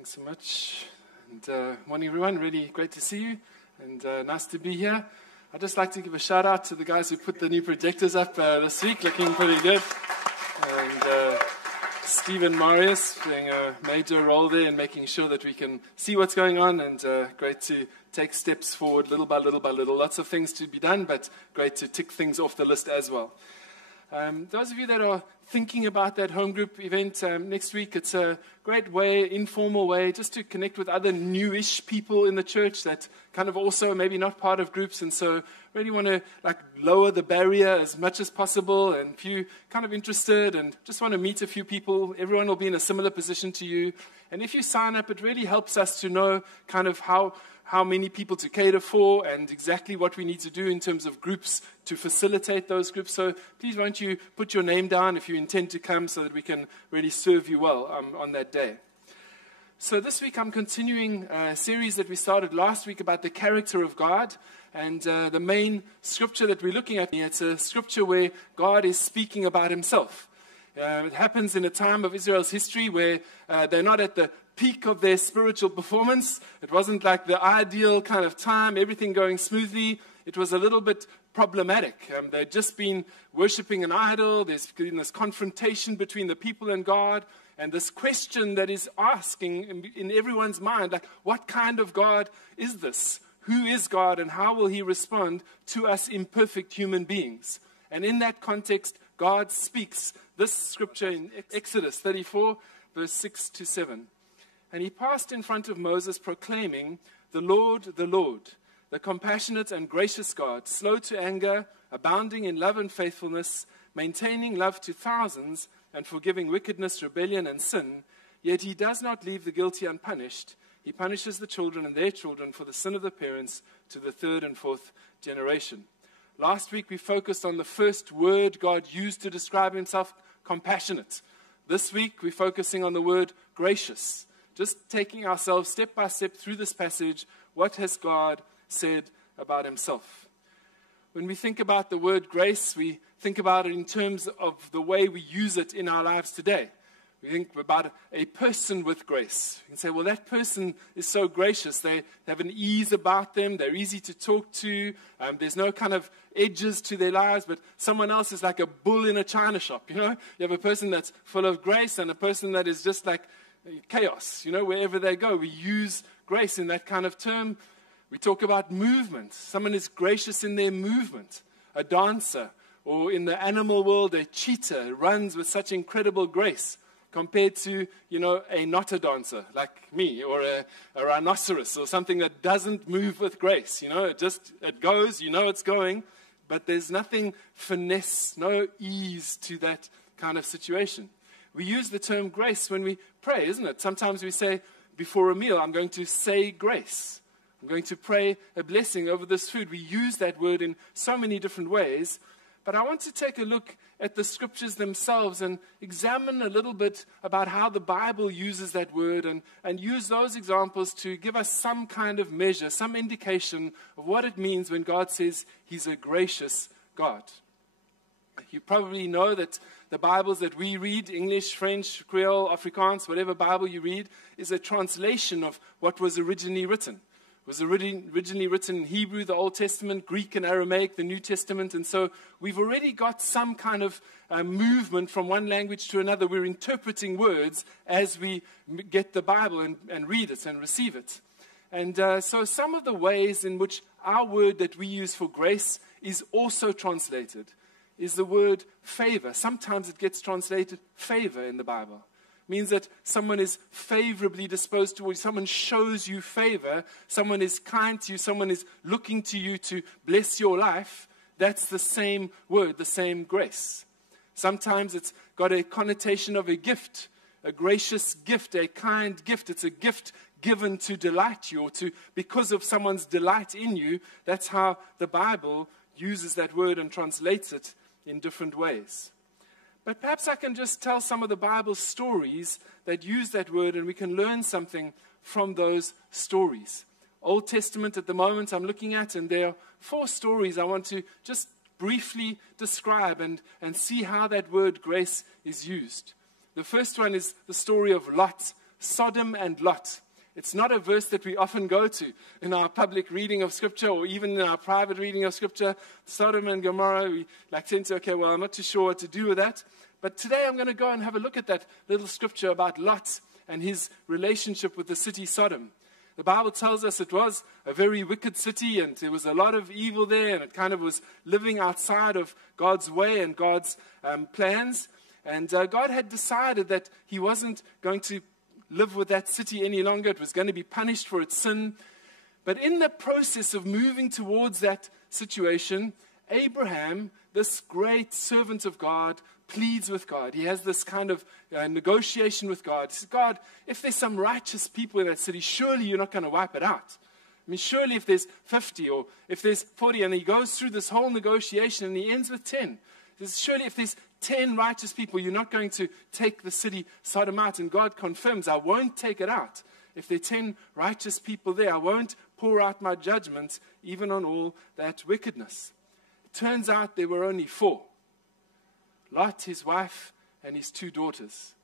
Thanks so much. And morning, everyone. Really great to see you, and nice to be here. I'd just like to give a shout out to the guys who put the new projectors up this week, looking pretty good. And Stephen Marius playing a major role there in making sure that we can see what's going on, and great to take steps forward little by little by little. Lots of things to be done, but great to tick things off the list as well. Those of you that are thinking about that home group event next week, it's a great way, informal way, just to connect with other newish people in the church that kind of also maybe not part of groups, and so really want to lower the barrier as much as possible. And if you kind of interested and just want to meet a few people, everyone will be in a similar position to you. And if you sign up, it really helps us to know kind of how many people to cater for and exactly what we need to do in terms of groups to facilitate those groups. So please won't you put your name down if you intend to come so that we can really serve you well on that day. So this week I'm continuing a series that we started last week about the character of God. And the main scripture that we're looking at, it's a scripture where God is speaking about himself. It happens in a time of Israel's history where they're not at the peak of their spiritual performance. It wasn't like the ideal kind of time, everything going smoothly. It was a little bit problematic. They'd just been worshiping an idol. There's been this confrontation between the people and God. And this question that is asking in everyone's mind, like, what kind of God is this? Who is God, and how will he respond to us imperfect human beings? And in that context, God speaks this scripture in Exodus 34, verse 6 to 7. And he passed in front of Moses, proclaiming, the Lord, the compassionate and gracious God, slow to anger, abounding in love and faithfulness, maintaining love to thousands, and forgiving wickedness, rebellion, and sin. Yet he does not leave the guilty unpunished. He punishes the children and their children for the sin of the parents to the third and fourth generation. Last week we focused on the first word God used to describe himself, compassionate. This week we're focusing on the word gracious. Just taking ourselves step by step through this passage, what has God said about himself? When we think about the word grace, we think about it in terms of the way we use it in our lives today. We think about a person with grace. We can say, well, that person is so gracious. They have an ease about them. They're easy to talk to. There's no kind of edges to their lives. But someone else is like a bull in a china shop. You have a person that's full of grace and a person that is just like chaos. Wherever they go, we use grace in that kind of term. We talk about movement. Someone is gracious in their movement. A dancer, or in the animal world, a cheetah runs with such incredible grace, compared to, a not a dancer like me, or a rhinoceros, or something that doesn't move with grace. It goes, it's going, but there's nothing finesse, no ease to that kind of situation. We use the term grace when we pray, isn't it? Sometimes we say, before a meal, I'm going to say grace. I'm going to pray a blessing over this food. We use that word in so many different ways, but I want to take a look at the scriptures themselves and examine a little bit about how the Bible uses that word, and use those examples to give us some kind of measure, some indication of what it means when God says he's a gracious God. You probably know that the Bibles that we read, English, French, Creole, Afrikaans, whatever Bible you read, is a translation of what was originally written. It was originally written in Hebrew, the Old Testament, Greek and Aramaic, the New Testament. And so we've already got some kind of movement from one language to another. We're interpreting words as we get the Bible and read it and receive it. And so some of the ways in which our word that we use for grace is also translated is the word favor. Sometimes it gets translated favor in the Bible. Means that someone is favorably disposed towards you. Someone shows you favor. Someone is kind to you. Someone is looking to you to bless your life. That's the same word, the same grace. Sometimes it's got a connotation of a gift, a gracious gift, a kind gift. It's a gift given to delight you, or to because of someone's delight in you. That's how the Bible uses that word and translates it in different ways. But perhaps I can just tell some of the Bible stories that use that word, and we can learn something from those stories. Old Testament at the moment I'm looking at, and there are 4 stories I want to just briefly describe and see how that word grace is used. The first one is the story of Lot, Sodom and Lot. It's not a verse that we often go to in our public reading of Scripture or even in our private reading of Scripture. Sodom and Gomorrah, we tend to, okay, well, I'm not too sure what to do with that. But today I'm going to go and have a look at that little scripture about Lot and his relationship with the city Sodom. The Bible tells us it was a very wicked city and there was a lot of evil there, and it kind of was living outside of God's way and God's plans. And God had decided that he wasn't going to live with that city any longer. It was going to be punished for its sin. But in the process of moving towards that situation, Abraham, this great servant of God, pleads with God. He has this kind of negotiation with God. He says, God, if there's some righteous people in that city, surely you're not going to wipe it out. I mean, surely if there's 50 or if there's 40, and he goes through this whole negotiation and he ends with 10. He says, surely if there's 10 righteous people, you're not going to take the city Sodom out. And God confirms, I won't take it out. If there are 10 righteous people there, I won't pour out my judgment even on all that wickedness. It turns out there were only 4. Lot, his wife, and his 2 daughters.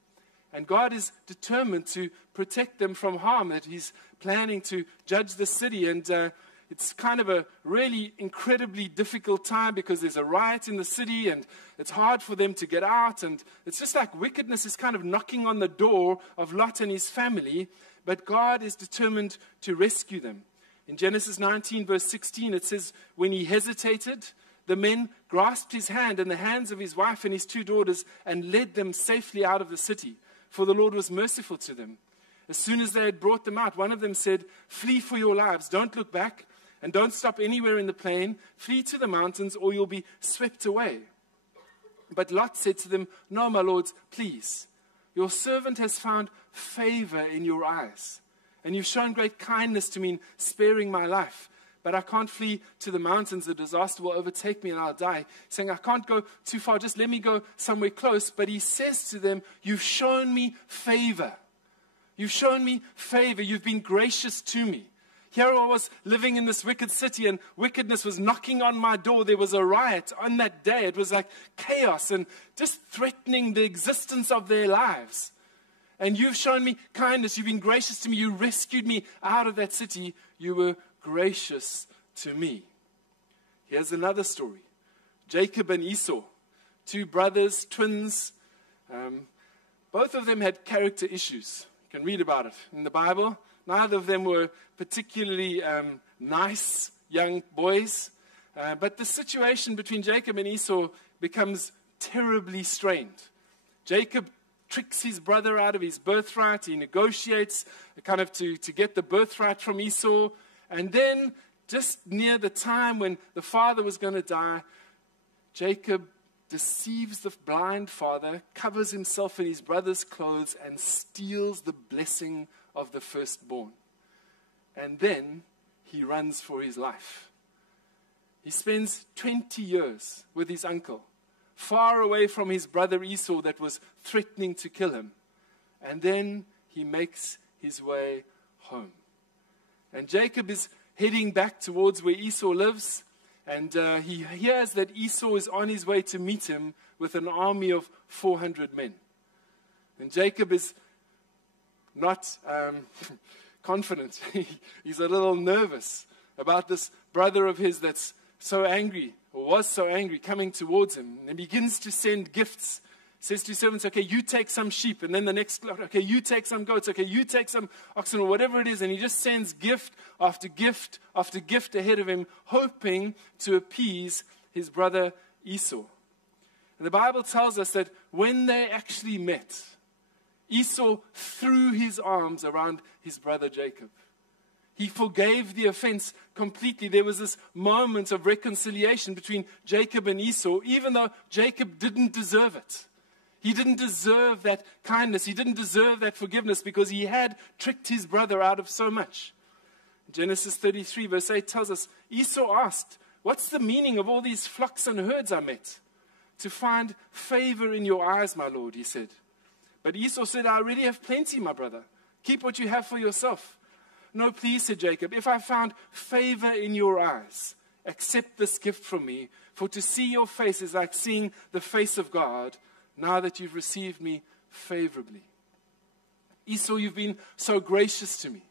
And God is determined to protect them from harm, that he's planning to judge the city. And it's kind of a really incredibly difficult time because there's a riot in the city and it's hard for them to get out. And it's just like wickedness is kind of knocking on the door of Lot and his family. But God is determined to rescue them. In Genesis 19, verse 16, it says, when he hesitated, the men grasped his hand and the hands of his wife and his 2 daughters and led them safely out of the city, for the Lord was merciful to them. As soon as they had brought them out, one of them said, flee for your lives, don't look back, and don't stop anywhere in the plain. Flee to the mountains, or you'll be swept away. But Lot said to them, no, my lords, please. Your servant has found favor in your eyes, and you've shown great kindness to me in sparing my life. But I can't flee to the mountains. The disaster will overtake me and I'll die. Saying, I can't go too far. Just let me go somewhere close. But he says to them, you've shown me favor. You've shown me favor. You've been gracious to me. Here I was living in this wicked city and wickedness was knocking on my door. There was a riot on that day. It was like chaos and just threatening the existence of their lives. And you've shown me kindness. You've been gracious to me. You rescued me out of that city. You were gracious to me. Here's another story. Jacob and Esau, 2 brothers, twins. Both of them had character issues. You can read about it in the Bible. Neither of them were particularly nice young boys. But the situation between Jacob and Esau becomes terribly strained. Jacob tricks his brother out of his birthright. He negotiates kind of to get the birthright from Esau. And then, just near the time when the father was going to die, Jacob deceives the blind father, covers himself in his brother's clothes, and steals the blessing of the firstborn. And then he runs for his life. He spends 20 years with his uncle, far away from his brother Esau that was threatening to kill him. And then he makes his way home. And Jacob is heading back towards where Esau lives. And he hears that Esau is on his way to meet him with an army of 400 men. And Jacob is not confident. He's a little nervous about this brother of his that's so angry, or was so angry, coming towards him. And he begins to send gifts. Says to his servants, okay, you take some sheep. And then the next, okay, you take some goats. Okay, you take some oxen, or whatever it is. And he just sends gift after gift after gift ahead of him, hoping to appease his brother Esau. And the Bible tells us that when they actually met, Esau threw his arms around his brother Jacob. He forgave the offense completely. There was this moment of reconciliation between Jacob and Esau, even though Jacob didn't deserve it. He didn't deserve that kindness. He didn't deserve that forgiveness because he had tricked his brother out of so much. Genesis 33 verse 8 tells us, Esau asked, what's the meaning of all these flocks and herds I met? To find favor in your eyes, my lord, he said. But Esau said, I already have plenty, my brother. Keep what you have for yourself. No, please, said Jacob, if I found favor in your eyes, accept this gift from me, for to see your face is like seeing the face of God, now that you've received me favorably. Esau, you've been so gracious to me.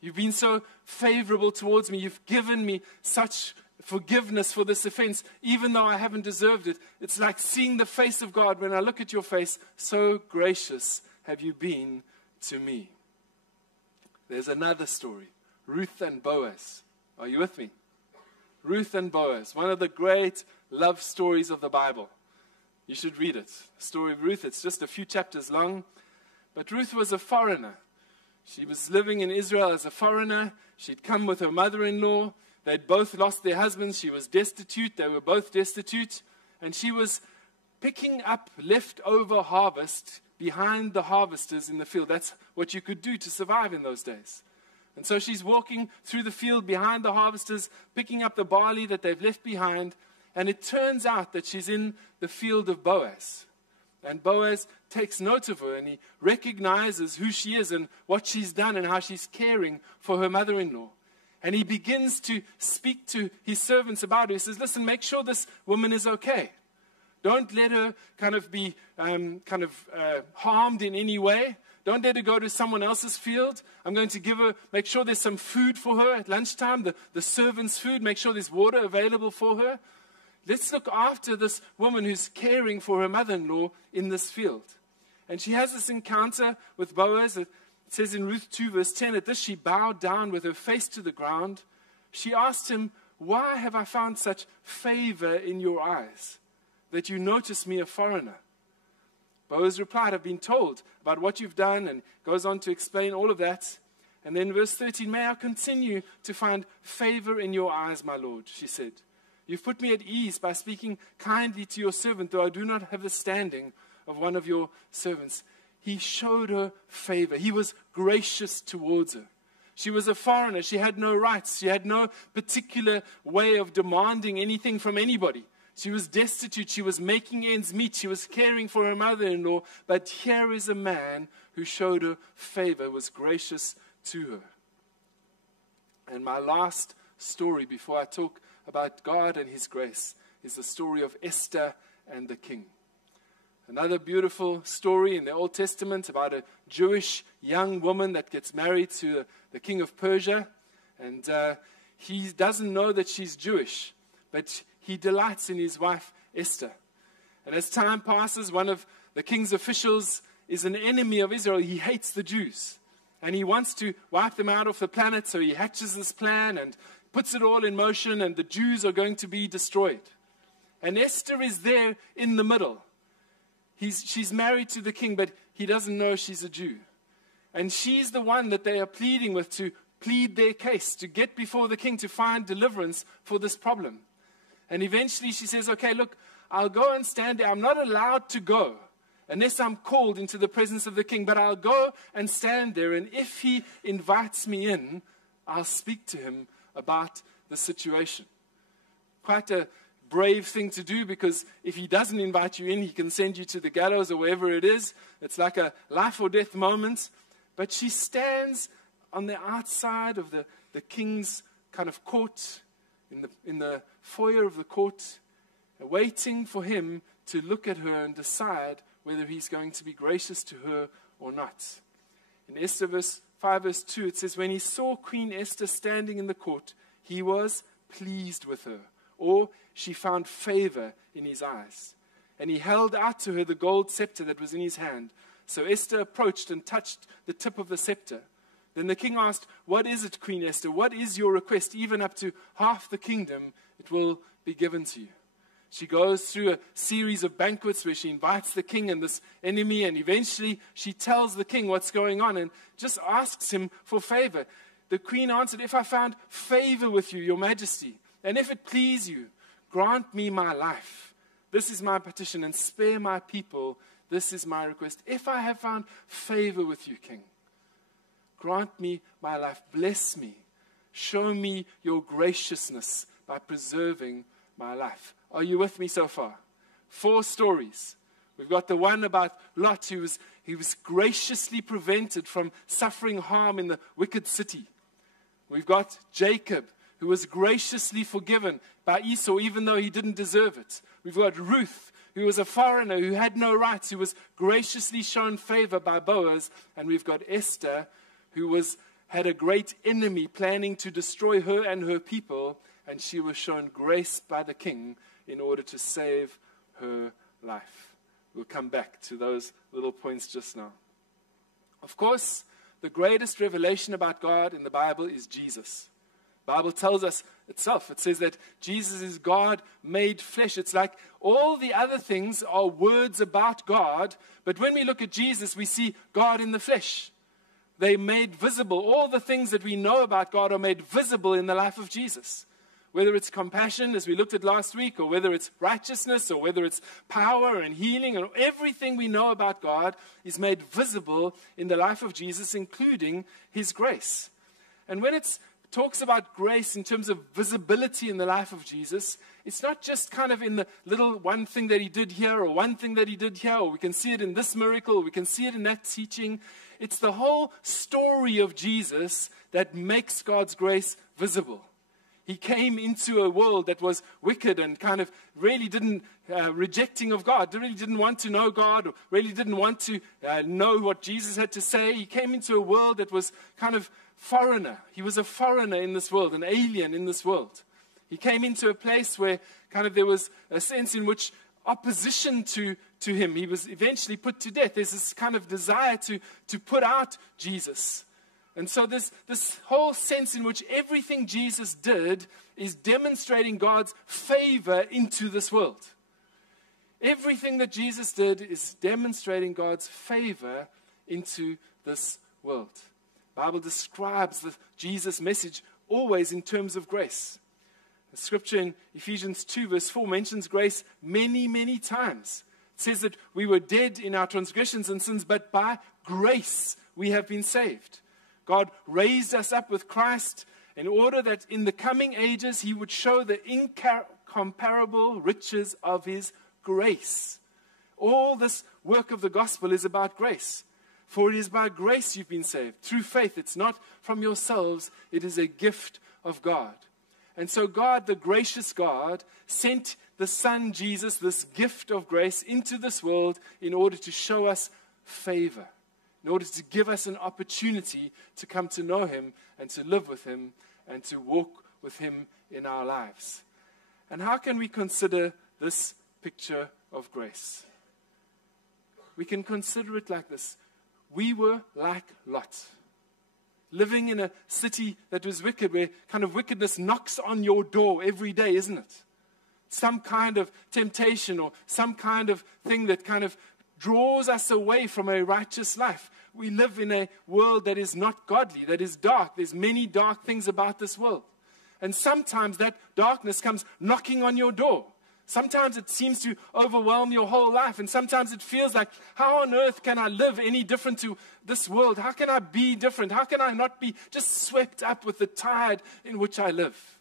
You've been so favorable towards me. You've given me such forgiveness for this offense, even though I haven't deserved it. It's like seeing the face of God when I look at your face. So gracious have you been to me. There's another story, Ruth and Boaz. Are you with me? Ruth and Boaz, one of the great love stories of the Bible. You should read it. The story of Ruth, it's just a few chapters long. But Ruth was a foreigner. She was living in Israel as a foreigner. She'd come with her mother-in-law. They'd both lost their husbands. She was destitute. They were both destitute. And she was picking up leftover harvest behind the harvesters in the field. That's what you could do to survive in those days. And so she's walking through the field behind the harvesters, picking up the barley that they've left behind. And it turns out that she's in the field of Boaz. And Boaz takes note of her, and he recognizes who she is and what she's done and how she's caring for her mother-in-law. And he begins to speak to his servants about her. He says, listen, make sure this woman is okay. Don't let her kind of be harmed in any way. Don't let her go to someone else's field. I'm going to make sure there's some food for her at lunchtime, the servants' food. Make sure there's water available for her. Let's look after this woman who's caring for her mother-in-law in this field. And she has this encounter with Boaz. It says in Ruth 2 verse 10, at this she bowed down with her face to the ground. She asked him, why have I found such favor in your eyes, that you notice me a foreigner? Boaz replied, I've been told about what you've done, and goes on to explain all of that. And then verse 13, may I continue to find favor in your eyes, my Lord, she said. You've put me at ease by speaking kindly to your servant, though I do not have the standing of one of your servants. He showed her favor. He was gracious towards her. She was a foreigner. She had no rights. She had no particular way of demanding anything from anybody. She was destitute. She was making ends meet. She was caring for her mother-in-law. But here is a man who showed her favor, was gracious to her. And my last story before I talk about God and his grace is the story of Esther and the king. Another beautiful story in the Old Testament about a Jewish young woman that gets married to the king of Persia. And he doesn't know that she's Jewish, but he delights in his wife Esther. And as time passes, one of the king's officials is an enemy of Israel. He hates the Jews. And he wants to wipe them out of the planet, so he hatches this plan and puts it all in motion, and the Jews are going to be destroyed. And Esther is there in the middle. She's married to the king, but he doesn't know she's a Jew. And she's the one that they are pleading with to plead their case, to get before the king to find deliverance for this problem. And eventually she says, okay, look, I'll go and stand there. I'm not allowed to go unless I'm called into the presence of the king, but I'll go and stand there, and if he invites me in, I'll speak to him about the situation. Quite a brave thing to do, because if he doesn't invite you in, he can send you to the gallows or wherever it is. It's like a life or death moment. But she stands on the outside of the king's kind of court, in the foyer of the court, waiting for him to look at her and decide whether he's going to be gracious to her or not. In Esther 5 verse 2, it says, when he saw Queen Esther standing in the court, he was pleased with her, or she found favor in his eyes. And he held out to her the gold scepter that was in his hand. So Esther approached and touched the tip of the scepter. Then the king asked, what is it, Queen Esther? What is your request? Even up to half the kingdom, it will be given to you. She goes through a series of banquets where she invites the king and this enemy, and eventually she tells the king what's going on and just asks him for favor. The queen answered, if I found favor with you, your majesty, and if it please you, grant me my life. This is my petition, and spare my people. This is my request. If I have found favor with you, king, grant me my life. Bless me. Show me your graciousness by preserving my life. Are you with me so far? 4 stories. We've got the one about Lot, he was graciously prevented from suffering harm in the wicked city. We've got Jacob, who was graciously forgiven by Esau, even though he didn't deserve it. We've got Ruth, who was a foreigner, who had no rights, who was graciously shown favor by Boaz. And we've got Esther, who had a great enemy planning to destroy her and her people, and she was shown grace by the king in order to save her life. We'll come back to those little points just now. Of course, the greatest revelation about God in the Bible is Jesus. The Bible tells us itself. It says that Jesus is God made flesh. It's like all the other things are words about God, but when we look at Jesus, we see God in the flesh. They're made visible. All the things that we know about God are made visible in the life of Jesus. Whether it's compassion, as we looked at last week, or whether it's righteousness, or whether it's power and healing, and everything we know about God is made visible in the life of Jesus, including his grace. And when it talks about grace in terms of visibility in the life of Jesus, it's not just kind of in the little one thing that he did here, or one thing that he did here, or we can see it in this miracle, or we can see it in that teaching. It's the whole story of Jesus that makes God's grace visible. He came into a world that was wicked and kind of really didn't, rejecting of God, really didn't want to know God, or really didn't want to know what Jesus had to say. He came into a world that was kind of foreigner. He was a foreigner in this world, an alien in this world. He came into a place where kind of there was a sense in which opposition to him. He was eventually put to death. There's this kind of desire to put out Jesus. And so this whole sense in which everything Jesus did is demonstrating God's favor into this world. Everything that Jesus did is demonstrating God's favor into this world. The Bible describes the Jesus message always in terms of grace. The scripture in Ephesians 2 verse 4 mentions grace many, many times. It says that we were dead in our transgressions and sins, but by grace we have been saved. God raised us up with Christ in order that in the coming ages he would show the incomparable riches of his grace. All this work of the gospel is about grace. For it is by grace you've been saved, through faith. It's not from yourselves, it is a gift of God. And so God, the gracious God, sent the Son Jesus, this gift of grace, into this world in order to show us favor. In order to give us an opportunity to come to know him and to live with him and to walk with him in our lives. And how can we consider this picture of grace? We can consider it like this. We were like Lot, living in a city that was wicked, where kind of wickedness knocks on your door every day, isn't it? Some kind of temptation or some kind of thing that kind of draws us away from a righteous life. We live in a world that is not godly, that is dark. There's many dark things about this world. And sometimes that darkness comes knocking on your door. Sometimes it seems to overwhelm your whole life. And sometimes it feels like, how on earth can I live any different to this world? How can I be different? How can I not be just swept up with the tide in which I live?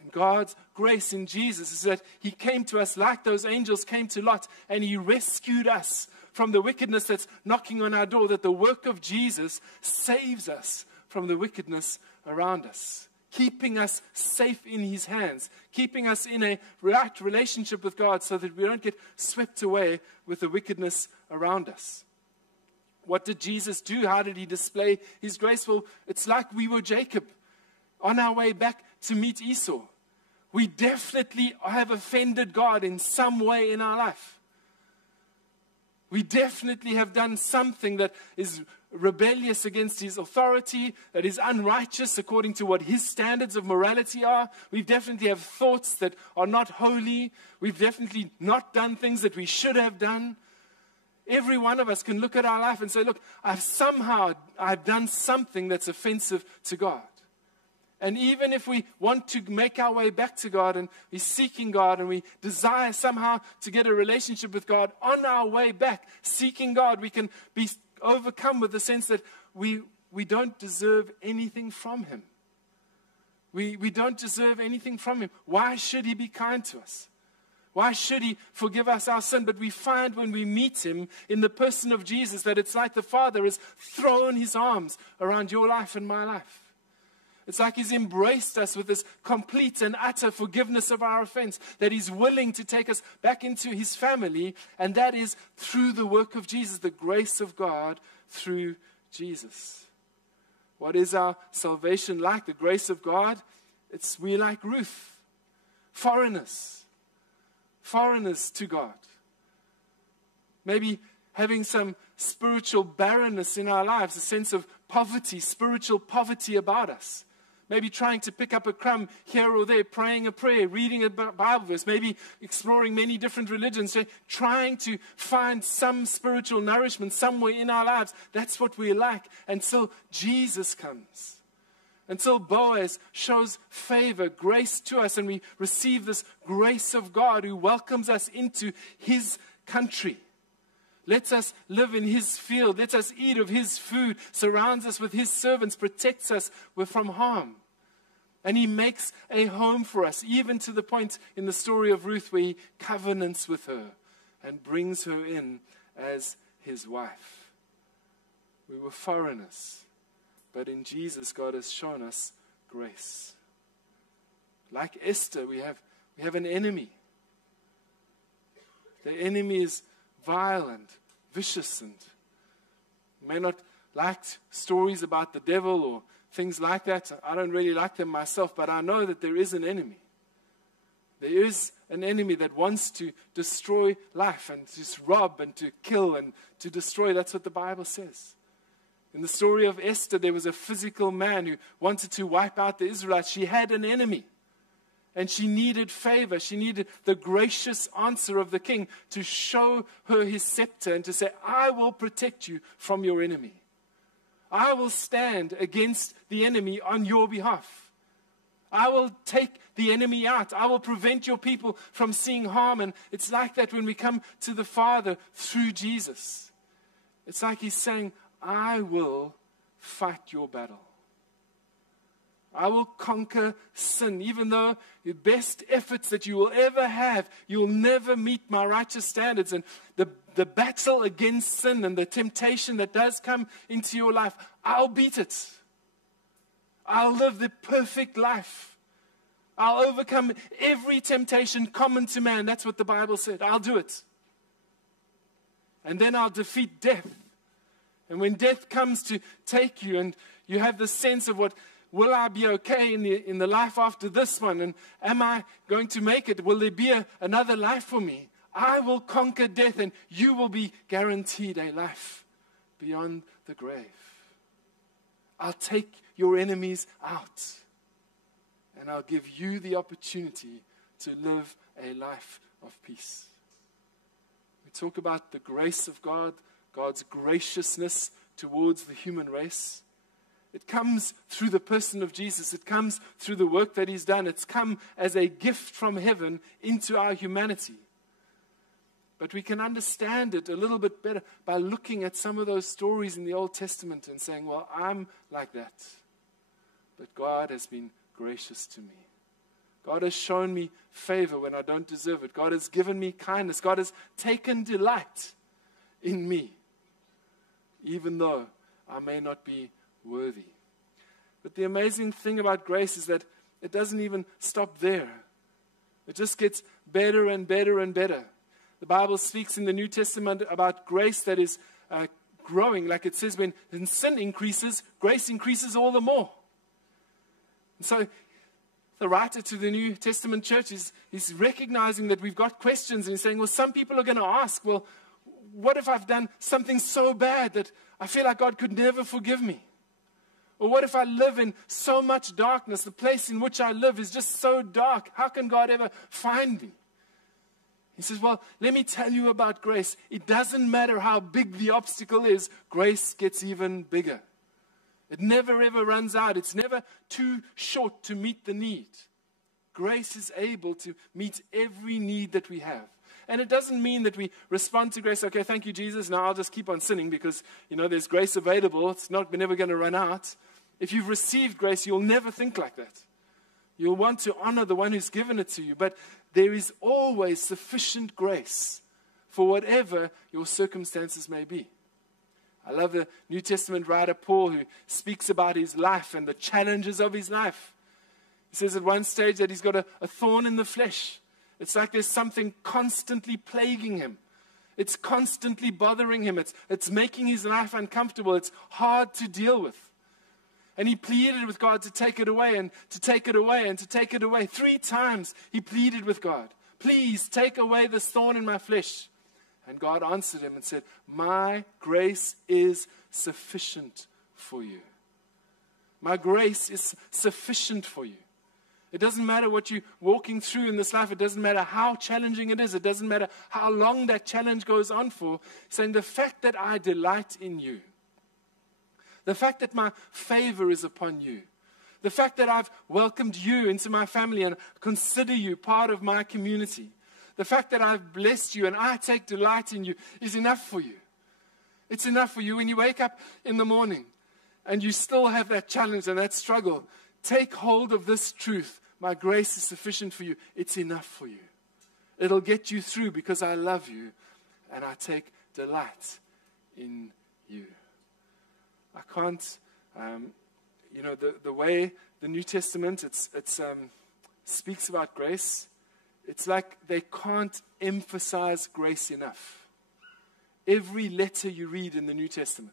And God's grace in Jesus is that he came to us like those angels came to Lot, and he rescued us from the wickedness that's knocking on our door, that the work of Jesus saves us from the wickedness around us, keeping us safe in his hands, keeping us in a right relationship with God so that we don't get swept away with the wickedness around us. What did Jesus do? How did he display his grace? Well, it's like we were Jacob on our way back to meet Esau. We definitely have offended God in some way in our life. We definitely have done something that is rebellious against his authority, that is unrighteous according to what his standards of morality are. We definitely have thoughts that are not holy. We've definitely not done things that we should have done. Every one of us can look at our life and say, look, I've done something that's offensive to God. And even if we want to make our way back to God and we're seeking God and we desire somehow to get a relationship with God, on our way back, seeking God, we can be overcome with the sense that we don't deserve anything from him. We don't deserve anything from him. Why should he be kind to us? Why should he forgive us our sin? But we find when we meet him in the person of Jesus that it's like the Father has thrown his arms around your life and my life. It's like He's embraced us with this complete and utter forgiveness of our offense, that He's willing to take us back into His family, and that is through the work of Jesus, the grace of God through Jesus. What is our salvation like? The grace of God? We're like Ruth, foreigners to God. Maybe having some spiritual barrenness in our lives, a sense of poverty, spiritual poverty about us. Maybe trying to pick up a crumb here or there, praying a prayer, reading a Bible verse, maybe exploring many different religions, trying to find some spiritual nourishment somewhere in our lives. That's what we're like until Jesus comes. Until Boaz shows favor, grace to us, and we receive this grace of God who welcomes us into His country. Lets us live in His field. Lets us eat of His food. Surrounds us with His servants. Protects us from harm. And He makes a home for us, even to the point in the story of Ruth where He covenants with her and brings her in as His wife. We were foreigners, but in Jesus, God has shown us grace. Like Esther, we have an enemy. The enemy is violent, vicious, and may not like stories about the devil or things like that. I don't really like them myself, but I know that there is an enemy. There is an enemy that wants to destroy life and just rob and to kill and to destroy. That's what the Bible says. In the story of Esther, there was a physical man who wanted to wipe out the Israelites. She had an enemy. And she needed favor. She needed the gracious answer of the king to show her his scepter and to say, I will protect you from your enemy. I will stand against the enemy on your behalf. I will take the enemy out. I will prevent your people from seeing harm. And it's like that when we come to the Father through Jesus. It's like He's saying, I will fight your battle. I will conquer sin. Even though the best efforts that you will ever have, you will never meet my righteous standards. And the battle against sin and the temptation that does come into your life, I'll beat it. I'll live the perfect life. I'll overcome every temptation common to man. That's what the Bible said. I'll do it. And then I'll defeat death. And when death comes to take you and you have the sense of will I be okay in the life after this one? And am I going to make it? Will there be another life for me? I will conquer death and you will be guaranteed a life beyond the grave. I'll take your enemies out. And I'll give you the opportunity to live a life of peace. We talk about the grace of God, God's graciousness towards the human race. It comes through the person of Jesus. It comes through the work that He's done. It's come as a gift from heaven into our humanity. But we can understand it a little bit better by looking at some of those stories in the Old Testament and saying, well, I'm like that. But God has been gracious to me. God has shown me favor when I don't deserve it. God has given me kindness. God has taken delight in me, even though I may not be worthy. But the amazing thing about grace is that it doesn't even stop there. It just gets better and better and better. The Bible speaks in the New Testament about grace that is growing. Like it says, when sin increases, grace increases all the more. And so the writer to the New Testament church is recognizing that we've got questions, and he's saying, well, some people are going to ask, well, what if I've done something so bad that I feel like God could never forgive me? Or what if I live in so much darkness? The place in which I live is just so dark. How can God ever find me? He says, well, let me tell you about grace. It doesn't matter how big the obstacle is, grace gets even bigger. It never ever runs out. It's never too short to meet the need. Grace is able to meet every need that we have. And it doesn't mean that we respond to grace, okay, thank you, Jesus, now I'll just keep on sinning because, there's grace available. It's not, we're never going to run out. If you've received grace, you'll never think like that. You'll want to honor the one who's given it to you. But there is always sufficient grace for whatever your circumstances may be. I love the New Testament writer Paul, who speaks about his life and the challenges of his life. He says at one stage that he's got a thorn in the flesh. It's like there's something constantly plaguing him. It's constantly bothering him. It's making his life uncomfortable. It's hard to deal with. And he pleaded with God to take it away and to take it away and to take it away. 3 times he pleaded with God, please take away this thorn in my flesh. And God answered him and said, my grace is sufficient for you. My grace is sufficient for you. It doesn't matter what you're walking through in this life. It doesn't matter how challenging it is. It doesn't matter how long that challenge goes on for. Saying the fact that I delight in you, the fact that my favor is upon you, the fact that I've welcomed you into my family and consider you part of my community, the fact that I've blessed you and I take delight in you is enough for you. It's enough for you. When you wake up in the morning and you still have that challenge and that struggle, take hold of this truth. My grace is sufficient for you. It's enough for you. It'll get you through because I love you and I take delight in you. I can't, the way the New Testament speaks about grace, it's like they can't emphasize grace enough. Every letter you read in the New Testament,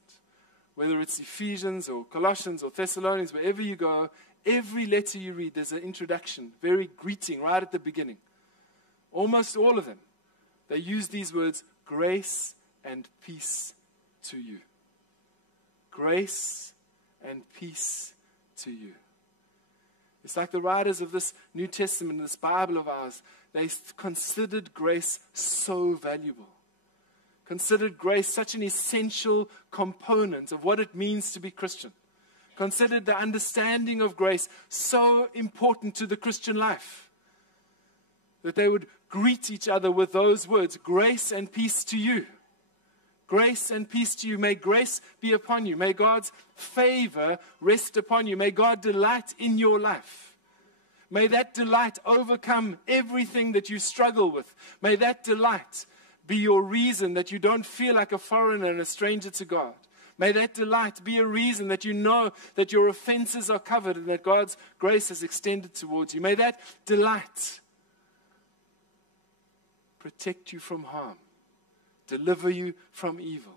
whether it's Ephesians or Colossians or Thessalonians, wherever you go, every letter you read, there's an introduction, very greeting right at the beginning. Almost all of them, they use these words, grace and peace to you. Grace and peace to you. It's like the writers of this New Testament, this Bible of ours, they considered grace so valuable. Considered grace such an essential component of what it means to be Christian. Considered the understanding of grace so important to the Christian life that they would greet each other with those words, grace and peace to you. Grace and peace to you. May grace be upon you. May God's favor rest upon you. May God delight in your life. May that delight overcome everything that you struggle with. May that delight be your reason that you don't feel like a foreigner and a stranger to God. May that delight be a reason that you know that your offenses are covered and that God's grace is extended towards you. May that delight protect you from harm, deliver you from evil.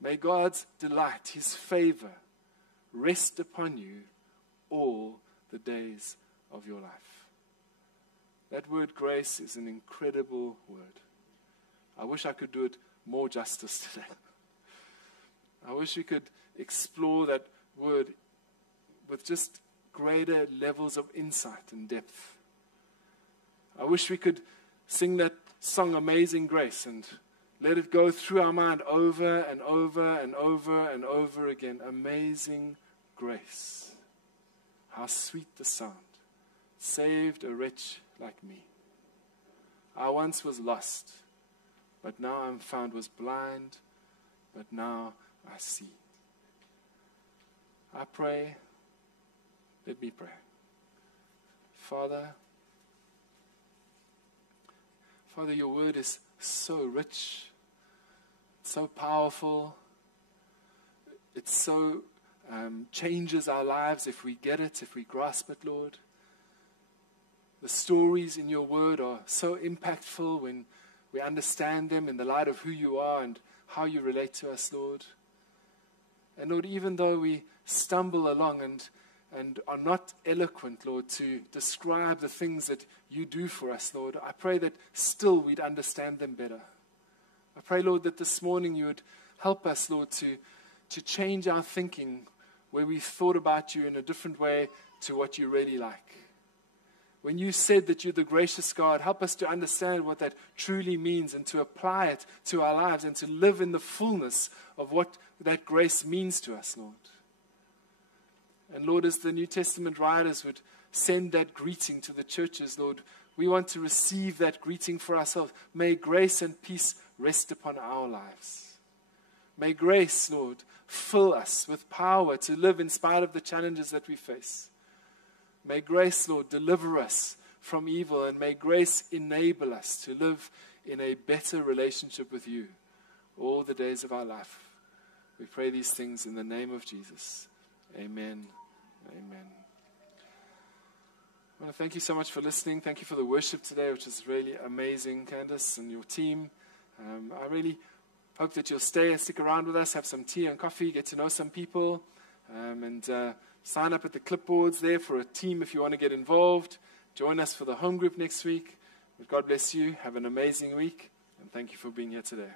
May God's delight, His favor, rest upon you all the days of your life. That word grace is an incredible word. I wish I could do it more justice today. I wish we could explore that word with just greater levels of insight and depth. I wish we could sing that song, Amazing Grace, and let it go through our mind over and over and over and over again. Amazing grace. How sweet the sound. Saved a wretch like me. I once was lost, but now I'm found, was blind, but now I see. I pray, let me pray. Father, your word is so rich, so powerful. It so changes our lives if we get it, if we grasp it, Lord. The stories in your word are so impactful when we understand them in the light of who you are and how you relate to us, Lord. And Lord, even though we stumble along and are not eloquent, Lord, to describe the things that you do for us, Lord, I pray that still we'd understand them better. I pray, Lord, that this morning you would help us, Lord, to change our thinking where we thought about you in a different way to what you really like. When you said that you're the gracious God, help us to understand what that truly means and to apply it to our lives and to live in the fullness of what that grace means to us, Lord. And Lord, as the New Testament writers would send that greeting to the churches, Lord, we want to receive that greeting for ourselves. May grace and peace rest upon our lives. May grace, Lord, fill us with power to live in spite of the challenges that we face. May grace, Lord, deliver us from evil, and may grace enable us to live in a better relationship with you all the days of our life. We pray these things in the name of Jesus. Amen. Amen. I want to thank you so much for listening. Thank you for the worship today, which is really amazing, Candace and your team. I really hope that you'll stay and stick around with us, have some tea and coffee, get to know some people, and sign up at the clipboards there for a team if you want to get involved. Join us for the home group next week. But God bless you. Have an amazing week, and thank you for being here today.